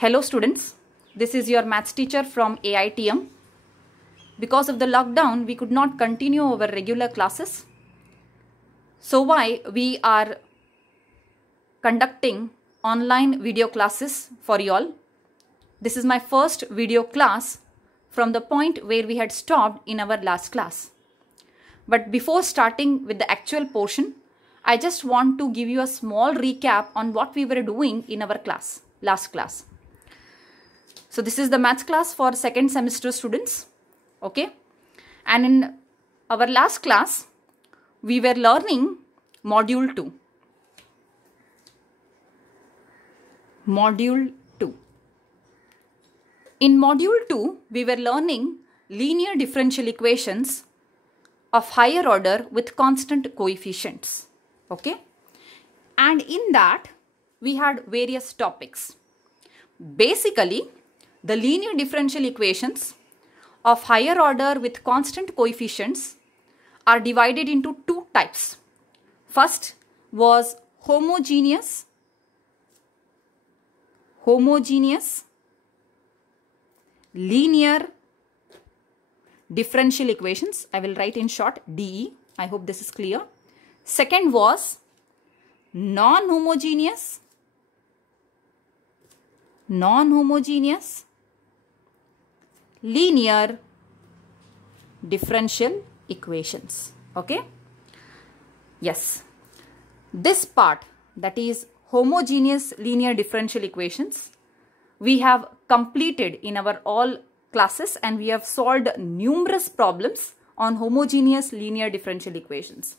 Hello students, this is your maths teacher from AITM. Because of the lockdown, we could not continue our regular classes. So why we are conducting online video classes for you all. This is my first video class from the point where we had stopped in our last class. But before starting with the actual portion, I just want to give you a small recap on what we were doing in our class, last class. So this is the maths class for second semester students, okay? And in our last class, we were learning module 2. Module 2. In module 2, we were learning linear differential equations of higher order with constant coefficients, okay? And in that, we had various topics. Basically, the linear differential equations of higher order with constant coefficients are divided into two types. First was homogeneous linear differential equations. I will write in short DE. I hope this is clear. Second was non-homogeneous linear differential equations. Okay? Yes. This part, that is homogeneous linear differential equations, we have completed in our all classes, and we have solved numerous problems on homogeneous linear differential equations.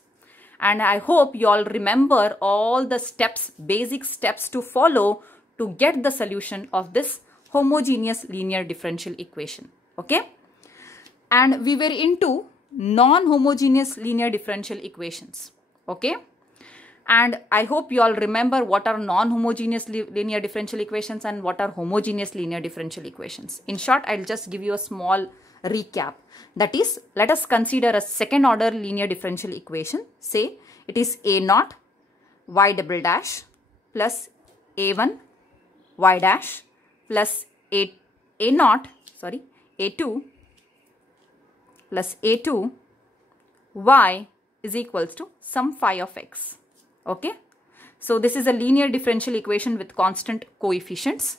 And I hope you all remember all the steps, basic steps to follow to get the solution of this homogeneous linear differential equation. Okay? And we were into non-homogeneous linear differential equations. Okay? And I hope you all remember what are non-homogeneous linear differential equations and what are homogeneous linear differential equations. In short, I'll just give you a small recap. That is, let us consider a second order linear differential equation. Say it is A naught y double dash plus A1 y dash plus A2 plus A2 y is equals to some phi of x. Okay. So this is a linear differential equation with constant coefficients.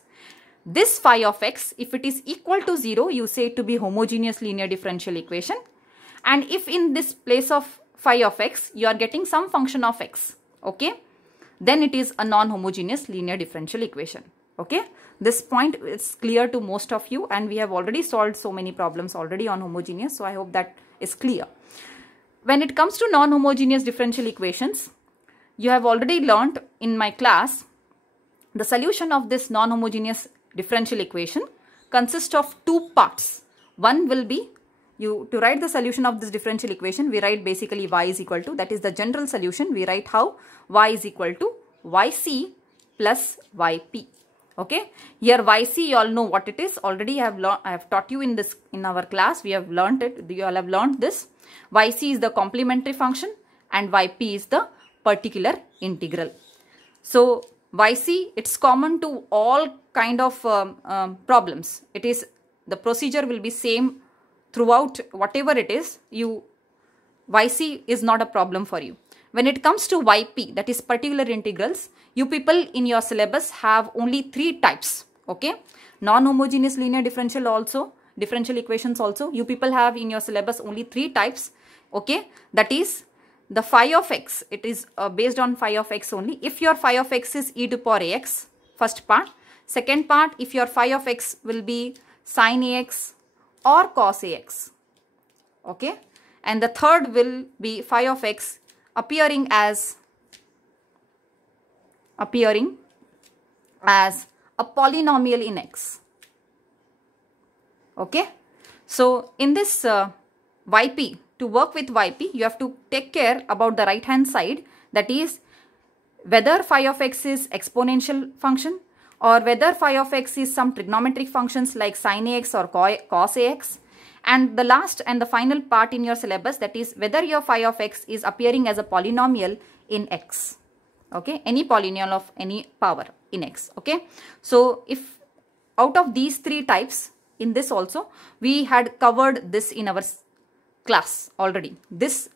This phi of x, if it is equal to 0, you say it to be homogeneous linear differential equation. And if in this place of phi of x, you are getting some function of x, okay, then it is a non-homogeneous linear differential equation. Okay, this point is clear to most of you, and we have already solved so many problems already on homogeneous, so I hope that is clear. When it comes to non-homogeneous differential equations, you have already learnt in my class the solution of this non-homogeneous differential equation consists of two parts. One will be, to write the solution of this differential equation, we write basically y is equal to, that is the general solution, we write how y is equal to yc plus yp. Okay, here yc, you all know what it is. Already I have taught you in our class. We have learnt it. You all have learnt this. Yc is the complementary function and yp is the particular integral. So yc, it's common to all kind of problems. It is, the procedure will be same throughout whatever it is. Yc is not a problem for you. When it comes to yp, that is particular integrals, you people in your syllabus have only 3 types. Okay, non-homogeneous linear differential equations also, you people have in your syllabus only 3 types. Okay, that is the phi of x, it is based on phi of x only. If your phi of x is e to power ax, first part. Second part, if your phi of x will be sin ax or cos ax. Okay, and the third will be phi of x appearing as a polynomial in x. Okay, so in this yp, to work with yp, you have to take care about the right hand side, that is whether phi of x is exponential function or whether phi of x is some trigonometric functions like sin ax or cos ax. And the last and the final part in your syllabus, that is whether your phi of x is appearing as a polynomial in x. Okay, any polynomial of any power in x. Okay, so if out of these three types, in this also, we had covered this in our class already. This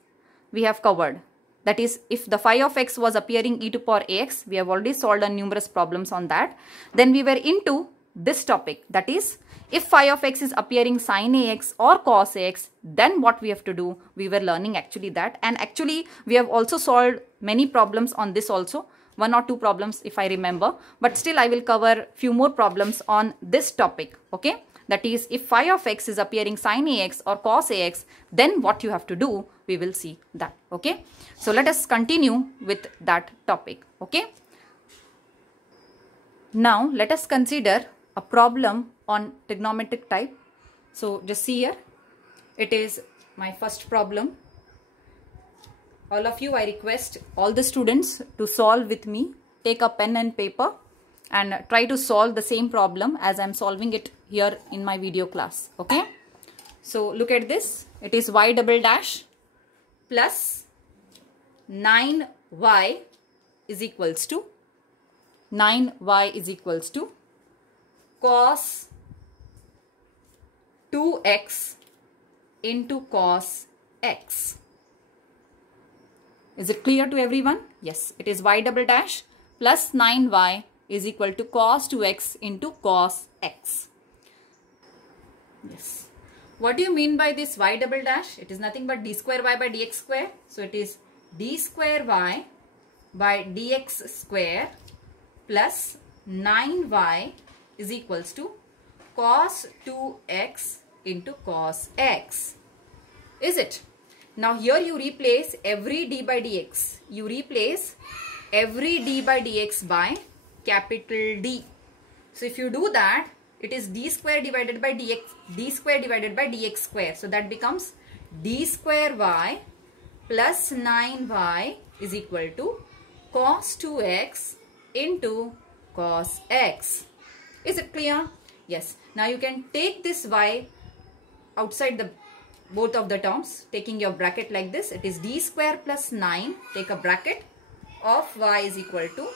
we have covered. That is, if the phi of x was appearing e to power ax, we have already solved numerous problems on that. Then we were into this topic, that is, if phi of x is appearing sin ax or cos ax, then what we have to do? We were learning actually that, and actually we have also solved many problems on this also, 1 or 2 problems if I remember, but still I will cover few more problems on this topic. Okay, that is, if phi of x is appearing sin ax or cos ax, then what you have to do, we will see that. Okay, so let us continue with that topic. Okay, now let us consider a problem on trigonometric type. So just see here, it is my first problem. All of you, I request all the students to solve with me. Take a pen and paper and try to solve the same problem as I am solving it here in my video class. Okay, so look at this. It is y double dash plus 9y is equals to cos 2x into cos x. Is it clear to everyone? Yes, it is y double dash plus 9y is equal to cos 2x into cos x. Yes. What do you mean by this y double dash? It is nothing but d square y by dx square. So it is d square y by dx square plus 9y is equals to cos 2x into cos x. Is it? Now here you replace every d by dx. You replace every d by dx by capital D. So if you do that, it is d square divided by dx, d square divided by dx square. So that becomes d square y plus 9y is equal to cos 2x into cos x. Is it clear? Yes. Now you can take this y outside the both of the terms, taking your bracket like this. It is d square plus 9, take a bracket, of y is equal to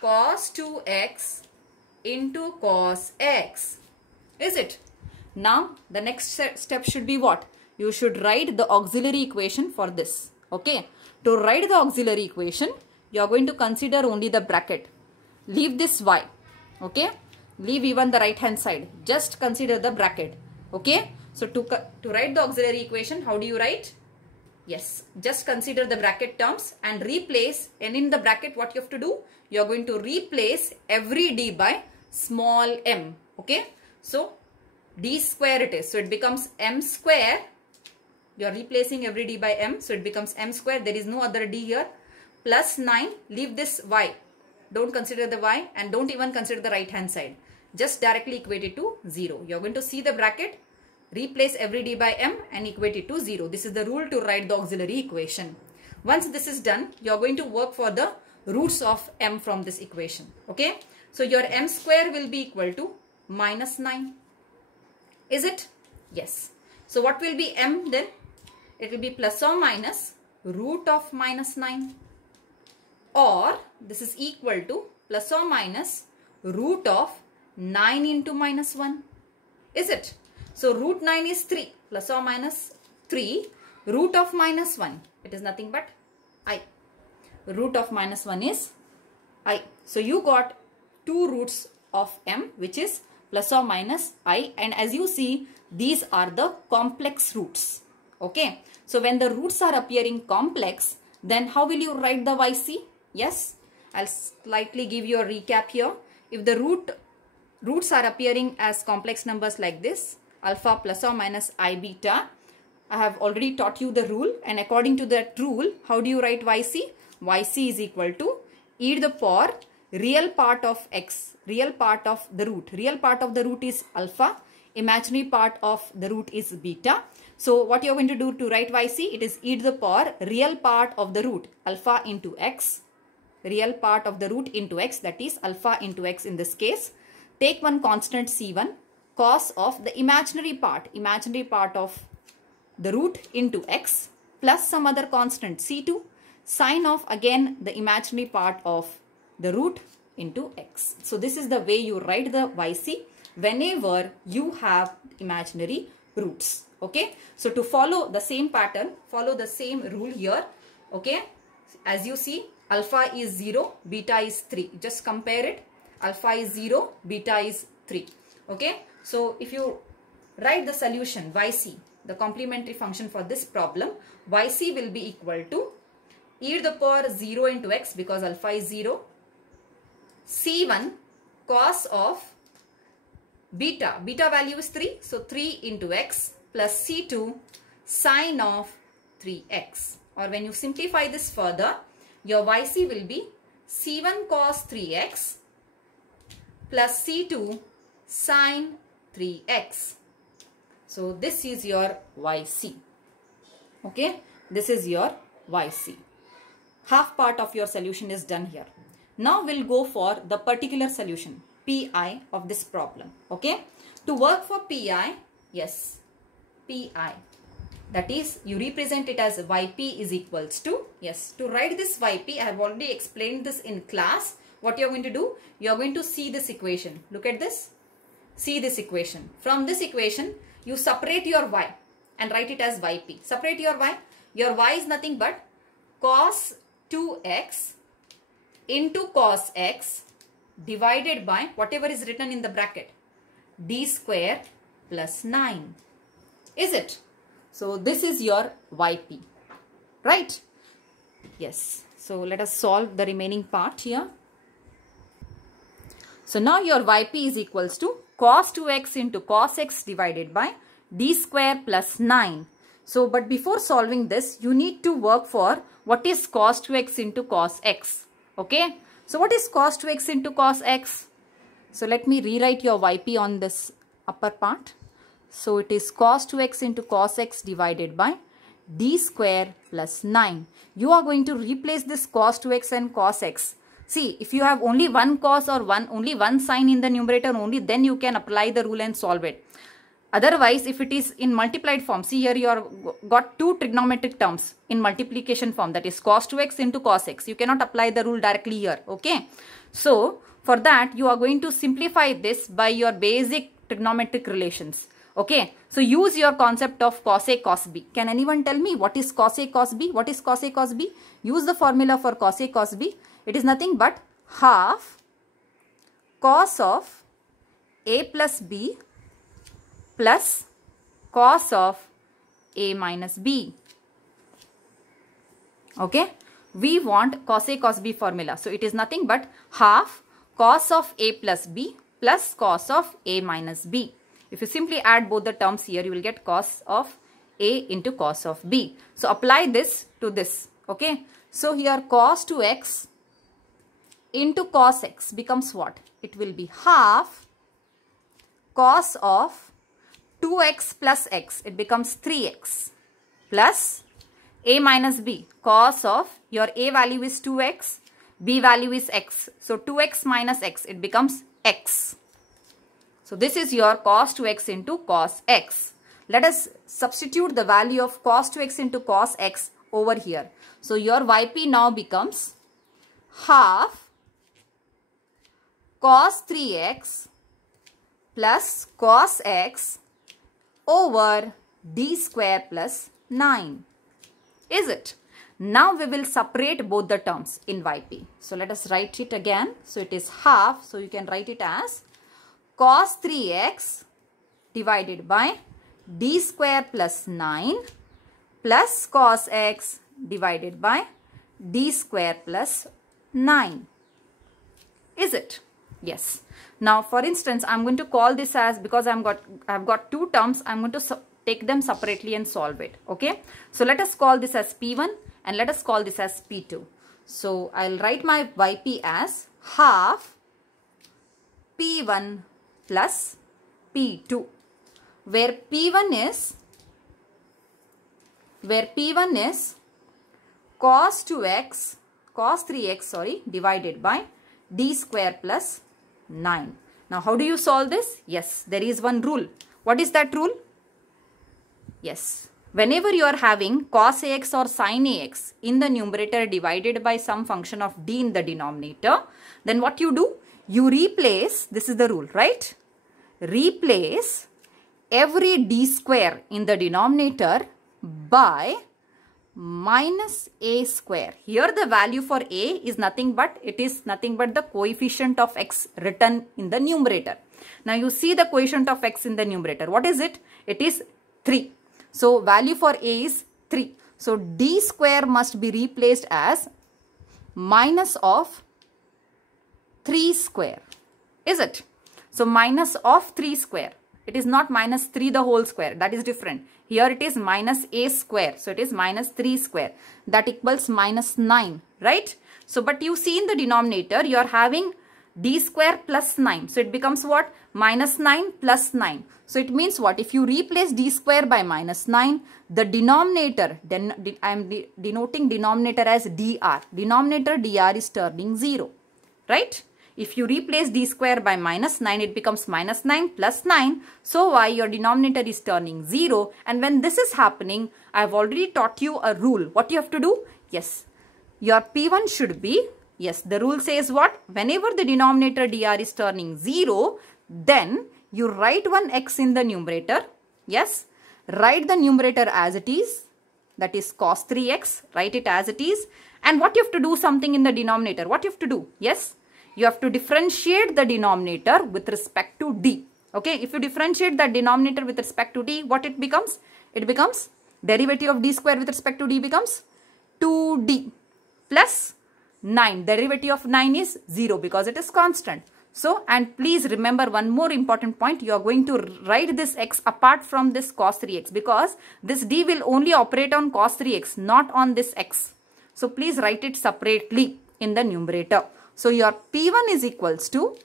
cos 2x into cos x. Is it? Now the next step should be what? You should write the auxiliary equation for this. Okay. To write the auxiliary equation, you are going to consider only the bracket. Leave this y. Okay. Leave even the right hand side. Just consider the bracket. Okay. So to write the auxiliary equation, how do you write? Yes, just consider the bracket terms and replace, and in the bracket what you have to do? You are going to replace every d by small m. Okay. So d square it is. So it becomes m square. You are replacing every d by m. So it becomes m square. There is no other d here. Plus 9. Leave this y. Don't consider the y and don't even consider the right hand side. Just directly equate it to 0. You are going to see the bracket. Replace every d by m and equate it to 0. This is the rule to write the auxiliary equation. Once this is done, you are going to work for the roots of m from this equation. Okay. So your m square will be equal to minus 9. Is it? Yes. So what will be m then? It will be plus or minus root of minus 9. Or this is equal to plus or minus root of 9 into minus 1. Is it? So root 9 is 3 plus or minus 3. Root of minus 1. It is nothing but I. Root of minus 1 is I. So you got two roots of m, which is plus or minus I. And as you see, these are the complex roots. Okay. So when the roots are appearing complex, then how will you write the YC? Yes. I'll slightly give you a recap here. If the roots are appearing as complex numbers like this, alpha plus or minus I beta, I have already taught you the rule, and according to that rule, how do you write YC? YC is equal to e to the power real part of x, real part of the root. Real part of the root is alpha, imaginary part of the root is beta. So what you are going to do to write YC? It is e to the power real part of the root, alpha into x, real part of the root into x, that is alpha into x in this case. Take one constant C1, cos of the imaginary part of the root into x, plus some other constant C2, sine of again the imaginary part of the root into x. So this is the way you write the YC. whenever you have imaginary roots. Okay, so to follow the same pattern, follow the same rule here. Okay, as you see, alpha is 0, beta is 3. Just compare it. Alpha is 0, beta is 3. Okay, so if you write the solution yc, the complementary function for this problem, yc will be equal to e to the power 0 into x, because alpha is 0, c1 cos of beta value is 3, so 3 into x, plus c2 sine of 3x. Or when you simplify this further, your yc will be c1 cos 3x plus c2 sine 3x. So this is your yc. Okay, this is your yc. Half part of your solution is done here. Now we'll go for the particular solution, pi of this problem. Okay, to work for pi, yes, pi, that is, you represent it as yp is equals to, yes, to write this yp, I have already explained this in class. What you're going to do, you're going to see this equation. Look at this. See this equation. From this equation, you separate your y and write it as yp. Separate your y. Your y is nothing but cos 2x into cos x divided by whatever is written in the bracket, d square plus 9. Is it? So this is your yp, right? Yes. So let us solve the remaining part here. So now your yp is equals to cos 2x into cos x divided by d square plus 9. So but before solving this, you need to work for what is cos 2x into cos x. Okay. So what is cos 2x into cos x? So let me rewrite your yp on this upper part. So it is cos 2x into cos x divided by d square plus 9. You are going to replace this cos 2x and cos x. See, if you have only one cos or only one sign in the numerator only, then you can apply the rule and solve it. Otherwise, if it is in multiplied form, see here you are got two trigonometric terms in multiplication form, that is cos 2x into cos x. You cannot apply the rule directly here. Okay. So for that, you are going to simplify this by your basic trigonometric relations. Okay. So use your concept of cos A cos B. Can anyone tell me what is cos A cos B? What is cos A cos B? Use the formula for cos A cos B. It is nothing but half cos of A plus B plus cos of A minus B. Okay. We want cos A cos B formula. So it is nothing but half cos of A plus B plus cos of A minus B. If you simply add both the terms here, you will get cos of A into cos of B. So apply this to this. Okay. So here cos 2x into cos x becomes what? It will be half cos of 2x plus x. It becomes 3x plus A minus B. Cos of your A value is 2x, B value is x. So 2x minus x, it becomes x. So this is your cos 2x into cos x. Let us substitute the value of cos 2x into cos x over here. So your yp now becomes half cos 3x plus cos x over d square plus 9. Is it? Now we will separate both the terms in yp. So let us write it again. So it is half. So you can write it as cos 3x divided by d square plus 9 plus cos x divided by d square plus 9. Is it? Yes. Now for instance, I'm going to call this as, because I've got two terms, I'm going to take them separately and solve it. Okay. So let us call this as P1 and let us call this as P2. So I'll write my yp as half P1 plus P2, where P1 is cos 3x divided by d square plus 9. Now how do you solve this? Yes, there is one rule. What is that rule? Yes, whenever you are having cos ax or sin ax in the numerator divided by some function of d in the denominator, then what you do? You replace, this is the rule, right? replace every d square in the denominator by minus a square. Here the value for a is nothing but, it is nothing but the coefficient of x written in the numerator. Now you see the coefficient of x in the numerator. What is it? It is 3. So value for a is 3. So d square must be replaced as minus of 3 square. Is it? So minus of 3 square. It is not minus 3 the whole square. That is different. Here it is minus a square. So it is minus 3 square. That equals minus 9. Right? So but you see in the denominator you are having d square plus 9. So it becomes what? Minus 9 plus 9. So it means what? If you replace d square by minus 9, the denominator, then I am denoting denominator as dr. Denominator dr is turning 0. Right? If you replace d square by minus 9, it becomes minus 9 plus 9. So why? Your denominator is turning 0. And when this is happening, I have already taught you a rule. What you have to do? Yes. Your P1 should be, yes, the rule says what? Whenever the denominator dr is turning 0, then you write one x in the numerator. Yes. Write the numerator as it is. That is cos 3x. Write it as it is. And what you have to do something in the denominator? What you have to do? Yes. You have to differentiate the denominator with respect to d. Okay, if you differentiate the denominator with respect to d, what it becomes? It becomes derivative of d square with respect to d becomes 2d plus 9. Derivative of 9 is 0 because it is constant. So, and please remember one more important point. You are going to write this x apart from this cos 3x because this d will only operate on cos 3x, not on this x. So, please write it separately in the numerator. So your P1 is equals to,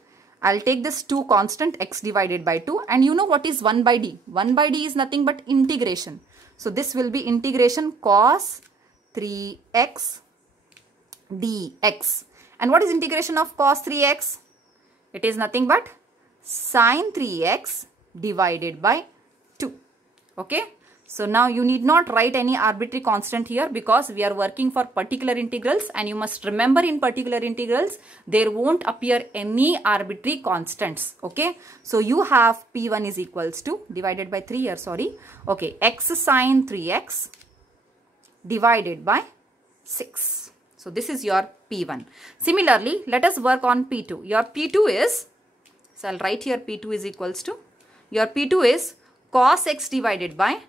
I'll take this 2 constant x divided by 2, and you know what is 1 by d. 1 by d is nothing but integration. So this will be integration cos 3x dx. And what is integration of cos 3x? It is nothing but sin 3x divided by 2. Okay. So now you need not write any arbitrary constant here because we are working for particular integrals, and you must remember in particular integrals there won't appear any arbitrary constants. Okay. So you have P1 is equals to, divided by 3 here, sorry. Okay. X sin 3x divided by 6. So this is your P1. Similarly, let us work on P2. Your P2 is, so I'll write here P2 is equals to, your P2 is cos x divided by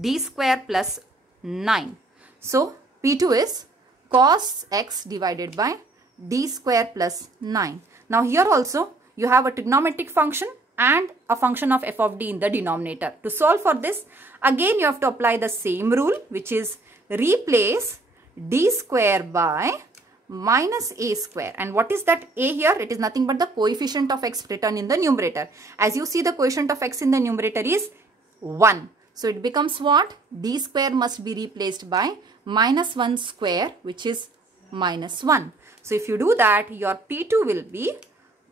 d square plus 9. So P2 is cos x divided by d square plus 9. Now here also you have a trigonometric function and a function of f of d in the denominator. To solve for this, again you have to apply the same rule, which is replace d square by minus a square. And what is that a here? It is nothing but the coefficient of x written in the numerator. As you see, the coefficient of x in the numerator is 1. So it becomes what? D square must be replaced by minus 1 square, which is minus 1. So if you do that, your P2 will be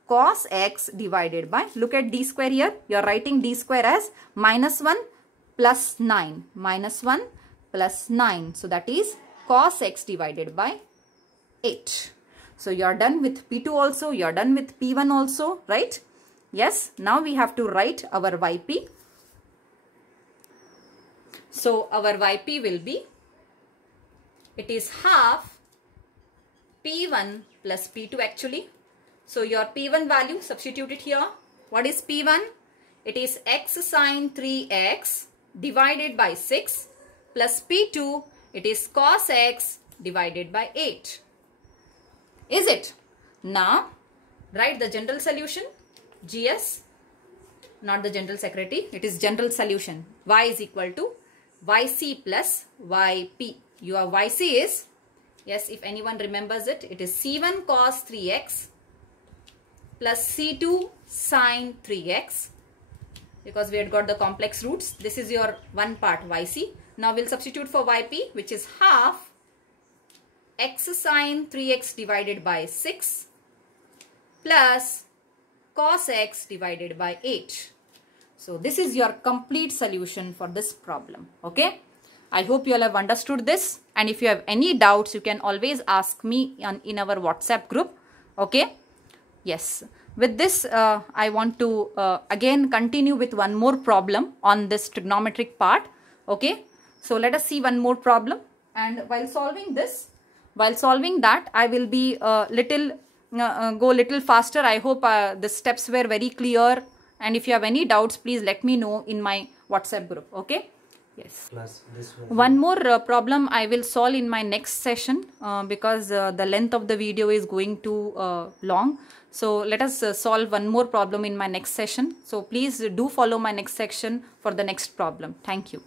cos x divided by, look at d square here. You are writing d square as minus 1 plus 9. Minus 1 plus 9. So that is cos x divided by 8. So you are done with P2 also. You are done with P1 also, right? Yes. Now we have to write our YP. So our YP will be, it is half P1 plus P2 actually. So your P1 value, substitute it here. What is P1? It is x sin 3x divided by 6 plus P2, it is cos x divided by 8. Is it? Now write the general solution, GS, not the general secretary, it is general solution. Y is equal to YC plus YP. Your YC is, yes, if anyone remembers it, it is C1 cos 3x plus C2 sin 3x, because we had got the complex roots. This is your one part YC. Now we'll substitute for YP, which is half x sin 3x divided by 6 plus cos x divided by 8. So this is your complete solution for this problem. Okay. I hope you all have understood this. And if you have any doubts, you can always ask me in our WhatsApp group. Okay. Yes. With this, I want to again continue with one more problem on this trigonometric part. Okay, so let us see one more problem, and while solving that, I will be go little faster. I hope the steps were very clear, and if you have any doubts, please let me know in my WhatsApp group. Okay. Yes. One more problem I will solve in my next session because the length of the video is going too long. So let us solve one more problem in my next session. So please do follow my next section for the next problem. Thank you.